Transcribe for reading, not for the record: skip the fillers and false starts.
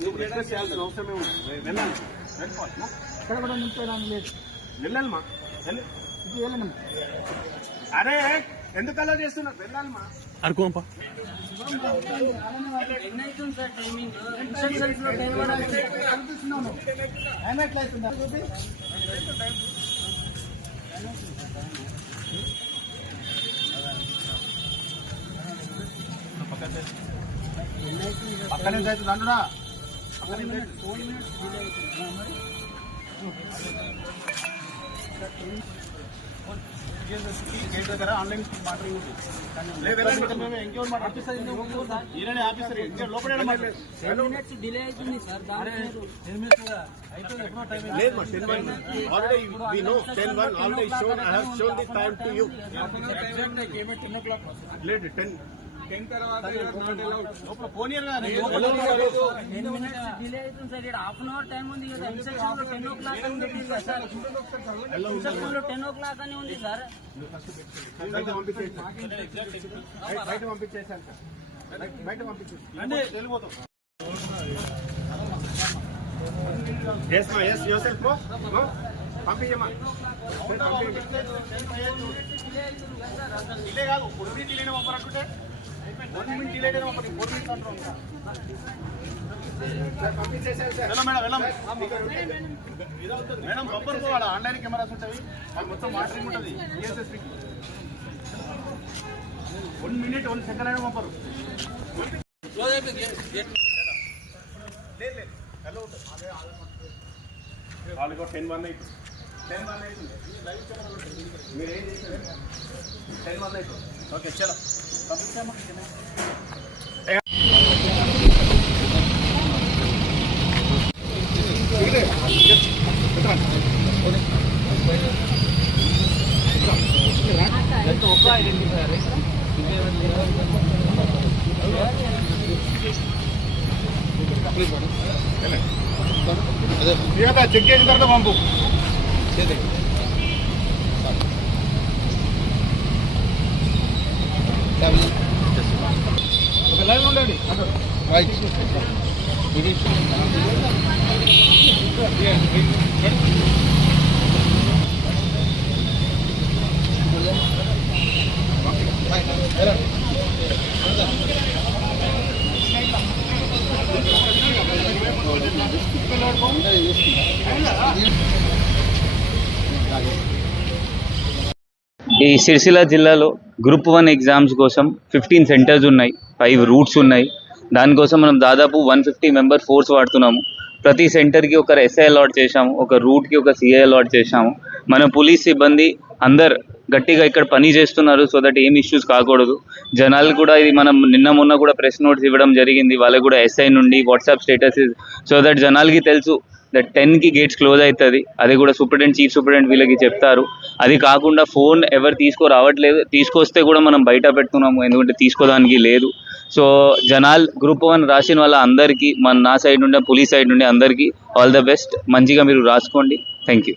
నువ్వు రిక్వెస్ట్ చేయాల్సిన అవసరమే ఉంది. వెళ్ళాలి, వెళ్ళిపోవాలి. ఇక్కడ కూడా నింపేదాన్ని లేదు. వెళ్ళాలిమా, ఇది వెళ్ళను. అరే ఎందుకు అలా చేస్తున్నా? వెళ్ళాలిమా. అడుకోపా పక్కనే అవుతుంది అందుడా గేట్ దగ్గర ఆన్లైన్ మాట్లాడి ఆఫీసర్ లోపల డిలే అవుతుంది సార్. లేదు 10 లోపల ఫోన్ డిలే అవుతుంది సార్. ఇక్కడ హాఫ్ అన్ అవర్ టైం ఉంది కదా. 10 o'clock అని ఉంది కదా సార్. 10 o'clock అని ఉంది సార్. బయట పంపించేసాను సార్. బయట పంపించేసి వెళ్ళిపోతాం. పంపించమ్మా. డిలే కాదు, 4 minutes డిలేనే పంపరంటుంటే 1 minute డిలేనే పంపండి. 4 minutes అంటున్నాం. మేడం పంపరు వాళ్ళ ఆన్లైన్ కెమెరాస్ ఉంటాయి, అది మొత్తం మానిటరింగ్ ఉంటుంది. 1 minute 1 second అయినా పంపరు. వాళ్ళకి 10-1 అవుతుంది. 10-1 అవుతుంది. మీరు ఏం చేశారు? 10-1 అవుతుంది. ఓకే చలో పంపించామా. చెక్ చేసిన తర్వాత పంపు. ఒక లైన్ ఉండండి. ఈ సిరిసిల్ల జిల్లాలో గ్రూప్ 1 ఎగ్జామ్స్ కోసం 15 సెంటర్స్ ఉన్నాయి, 5 రూట్స్ ఉన్నాయి. దానికోసం మనం దాదాపు 150 మెంబర్ ఫోర్స్ వాడుతున్నాము. ప్రతి సెంటర్కి ఒక ఎస్ఐ అలాట్ చేశాము, ఒక రూట్కి ఒక సిఐ అలాట్ చేశాము. మన పోలీస్ సిబ్బంది అందరు గట్టిగా ఇక్కడ పని చేస్తున్నారు, సో దట్ ఏం ఇష్యూస్ కాకూడదు. జనాలు కూడా ఇది మనం నిన్న మొన్న కూడా ప్రెస్ నోట్స్ ఇవ్వడం జరిగింది, వాళ్ళకి కూడా ఎస్ఐ నుండి వాట్సాప్ స్టేటస్, సో దట్ జనాలకి తెలుసు దట్ 10కి గేట్స్ క్లోజ్ అవుతుంది. అది కూడా సూపరింటెండెంట్, చీఫ్ సూపరింటెండెంట్ వీళ్ళకి చెప్తారు. అది కాకుండా ఫోన్ ఎవరు తీసుకురావట్లేదు, తీసుకొస్తే కూడా మనం బయట పెడుతున్నాము, ఎందుకంటే తీసుకోవడానికి లేదు. సో జనాల్ గ్రూప్ 1 రాసిన వాళ్ళ అందరికీ నా సైడ్ నుండి, పోలీస్ సైడ్ నుండి అందరికీ ఆల్ ద బెస్ట్. మంచిగా మీరు రాసుకోండి. Thank you.